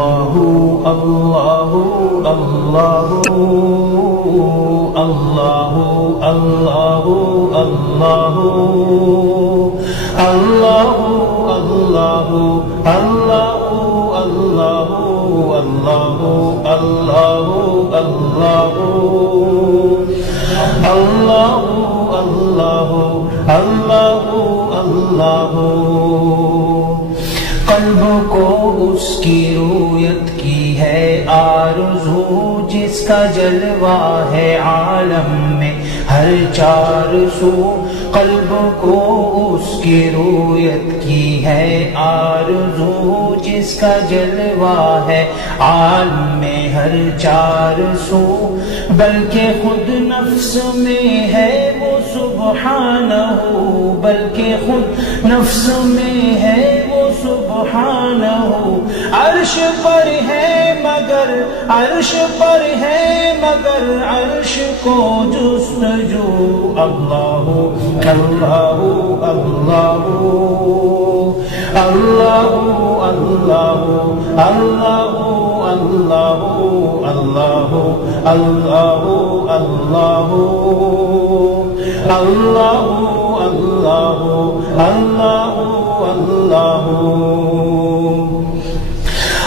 اللہ اللہ اللہ اللہ اللہ اللہ اللہ اللہ اللہ اللہ اللہ اللہ اللہ اللہ اللہ اللہ قلب کو اس کی رویت کی ہے آرزو، جس کا جلوہ ہے عالم میں ہر چار سو۔ قلب کو اس کی رویت کی ہے آرزو، جس کا جلوہ ہے عالم میں ہر چار سو۔ بلکہ خود نفس میں ہے وہ سبحانہ، بلکہ خود نفس میں ہے وہ سبحانہ۔ عرش پر ہے مگر عرش پر ہے مگر عرش کو جستجو۔ اللہ اللہ اللہ اللہ اللہ اللہ اللہ اللہ اللہ اللہ اللہ اللہ اللہ اللہ۔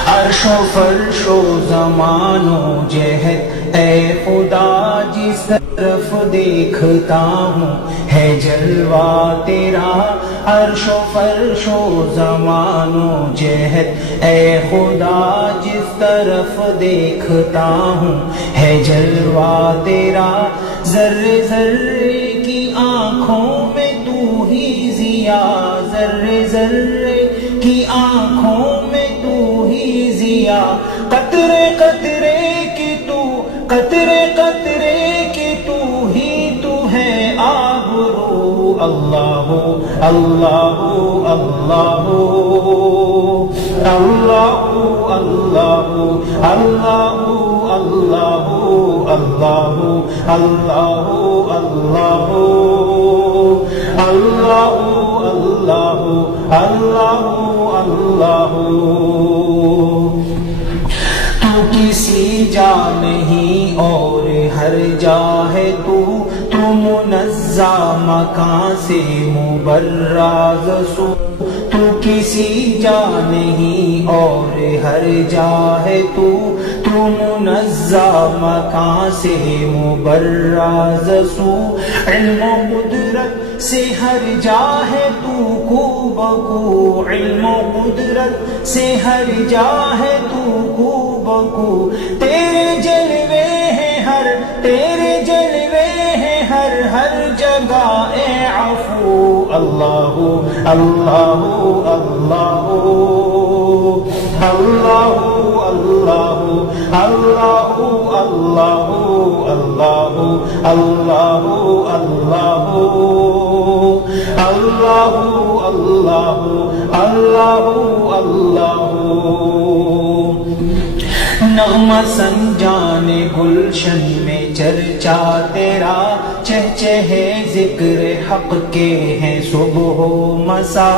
عرش و فرش و زمان و جہت اے خدا، جس طرف دیکھتا ہوں ہے جلوہ تیرا۔ عرش و فرش و زمان و جہت اے خدا، جس طرف دیکھتا ہوں ہے جلوہ تیرا۔ ذرے ذرے کی آنکھوں میں تو ہی ضیا، ذرے ذرے کی آنکھوں میں تو ہی ضیا۔ قطرے قطرے کی تو قطرے قطرے کی تو ہی تو ہے آبرو۔ اللہ اللہ اللہ اللہ اللہ اللہ اللہ اللہ اللہ اللہ اللہ اللہ اللہ۔ تو کسی جا نہیں اور ہر جا ہے تو منزہ مکان سے مبرز سو۔ تو کسی جا نہیں اور ہر جا ہے تو منزہ مکان سے مبرز سو۔ علم و قدرت سے ہر جا ہے تو کو بکو، علم و قدرت سے ہر جا ہے تو کو بکو۔ تیرے جلوے ہیں ہر تیرے جلوے ہیں ہر ہر جگہ اے عفو۔ اللہ اللہ اللہ اللہ اللہ اللہ اللہ اللہ اللہ اللہ اللہ اللہ اللہ۔ نغمہ سنجان گلشن میں چرچا تیرا، چہچہے ذکر حق کے ہیں صبح و مسا۔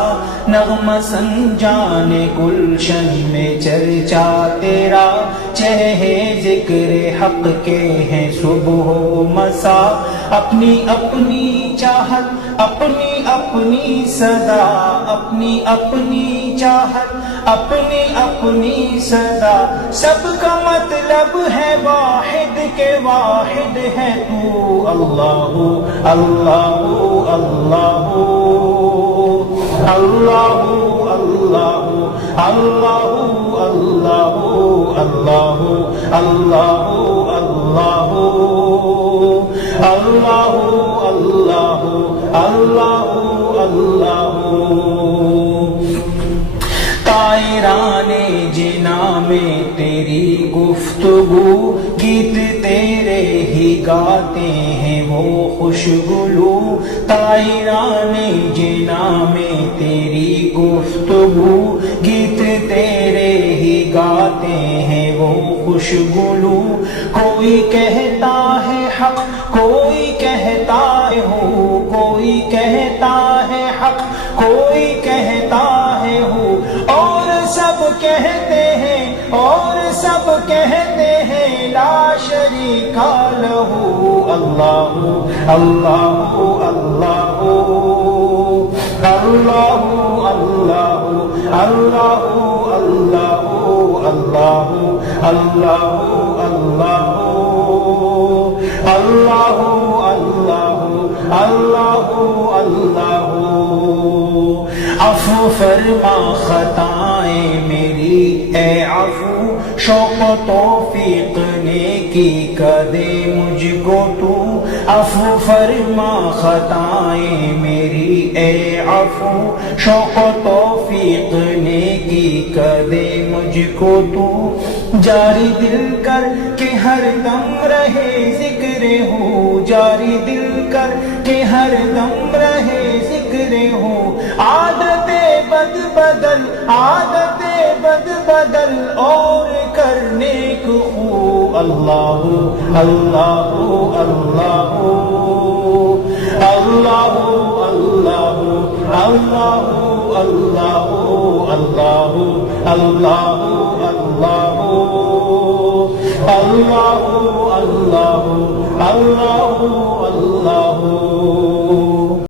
نغمہ سنجان گلشن میں چرچا تیرا، چہے ذکر حق کے ہیں صبح و مسا۔ اپنی اپنی چاہت اپنی اپنی صدا، اپنی اپنی چاہت اپنی اپنی صدا۔ سب کا مطلب ہے واحد کے واحد ہے تو۔ اللہ اللہ اللہ اللہ اللہ اللہ اللہ اللہ اللہ اللہ اللہ اللہ اللہ۔ طائران جنا میں تیری گفتگو، گیت تیرے ہی گاتے ہیں وہ خوشگلو۔ طائران جنا میں تیری گفتگو، گیت تیرے ہی گاتے ہیں وہ خوشگلو۔ کوئی کہتا ہے حق کوئی کہتا ہے ہو، کوئی کہتا ہے حق کوئی کہتا ہے ہو، اور سب کہتے ہیں اور سب کہتے ہیں لا شریک لہو اللہ اللہ اللہ اللہ اللہ اللہ اللہ اللہ اللہ اللہ اللہ اللہ اللہ عفو فرما خطائیں میری اے عفو شوق و توفیق نیکی کا دے مجھ کو تو عفو فرما خطائیں میری اے عفو شوق و توفیق نیکی کا دے مجھ کو تو جاری دل کر کے ہر دم رہے ذکر ہو جاری دل کر کے ہر دم رہے ذکر ہو عادت بد بدل عادت بد بدل اور کرنے کو اللہ اللہ اللہ اللہ اللہ اللہ اللہ اللہ اللہ